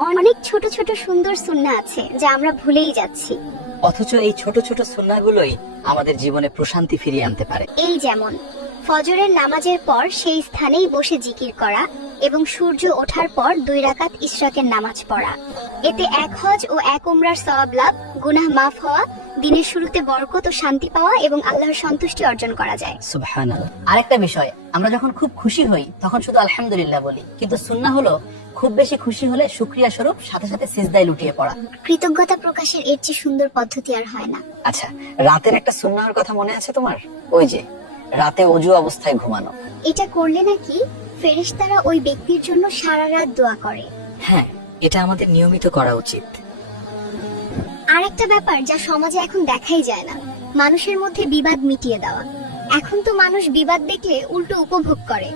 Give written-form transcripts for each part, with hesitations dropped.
অনেক ছোট ছোট সুন্দর সুন্নাহ আছে যা আমরা ভুলেই যাচ্ছি। অথচ এই ছোট ছোট সুন্নাহগুলোই আমাদের জীবনে প্রশান্তি ফিরিয়ে আনতে পারে। এই যেমন ফজরের নামাজের পর সেই স্থানেই বসে জিকির করা এবং সূর্য ওঠার পর 2 রাকাত ইশরাকের নামাজ পড়া। এতে 1 হজ ও 1 উমরার সওয়াব লাভ, গুনাহ মাফ হওয়া, দিনের শুরুতে বরকত ও শান্তি পাওয়া এবং আল্লাহর সন্তুষ্টি অর্জন করা যায়। সুবহানাল্লাহ। আরেকটা বিষয়, আমরা যখন খুব খুশি হই তখন শুধু আলহামদুলিল্লাহ বলি, কিন্তু সুন্নাহ হলো খুব বেশি খুশি হলে শুকরিয়া স্বরূপ সাথে সাথে সিজদায় লুটিয়ে পড়া। কৃতজ্ঞতা প্রকাশের এর চেয়ে সুন্দর পদ্ধতি আর হয় না। আচ্ছা, রাতের একটা সুন্নাহর কথা মনে আছে তোমার? ওই যে রাতে অজু অবস্থায় ঘুমানো। এটা করলে নাকি ফেরেশতারা ওই ব্যক্তির জন্য সারা রাত দোয়া করে। হ্যাঁ, এটা আমাদের নিয়মিত করা উচিত। আরেকটা ব্যাপার যা সমাজে এখন দেখাই যায় না, মানুষের মধ্যে বিবাদ মিটিয়ে দেওয়া। এখন তো মানুষ বিবাদ দেখলে উল্টো উপভোগ করে,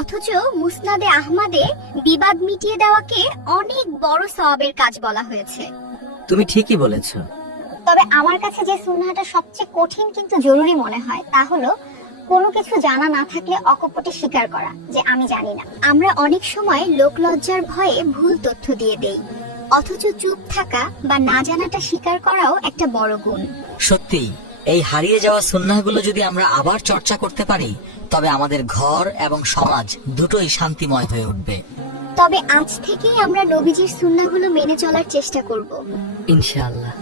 অথচ মুসনাদে আহমদে বিবাদ মিটিয়ে দেওয়াকে অনেক বড় সওয়াবের কাজ বলা হয়েছে। তুমি ঠিকই বলেছো। তবে আমার কাছে যে সুন্নাহটা সবচেয়ে কঠিন কিন্তু জরুরি মনে হয় তা হলো কোনো কিছু জানা না থাকলে অকপটে স্বীকার করা যে আমি জানি না। আমরা অনেক সময় লোকলজ্জার ভয়ে ভুল তথ্য দিয়ে দেই, অথচ চুপ থাকা বা না জানাটা স্বীকার করাও একটা বড় গুণ। সত্যি, এই হারিয়ে যাওয়া সুন্নাহগুলো যদি আমরা আবার চর্চা করতে পারি তবে আমাদের ঘর এবং সমাজ দুটোই শান্তিময় হয়ে উঠবে। তবে আজ থেকেই আমরা নবীজির সুন্নাহগুলো মেনে চলার চেষ্টা করব, ইনশাআল্লাহ।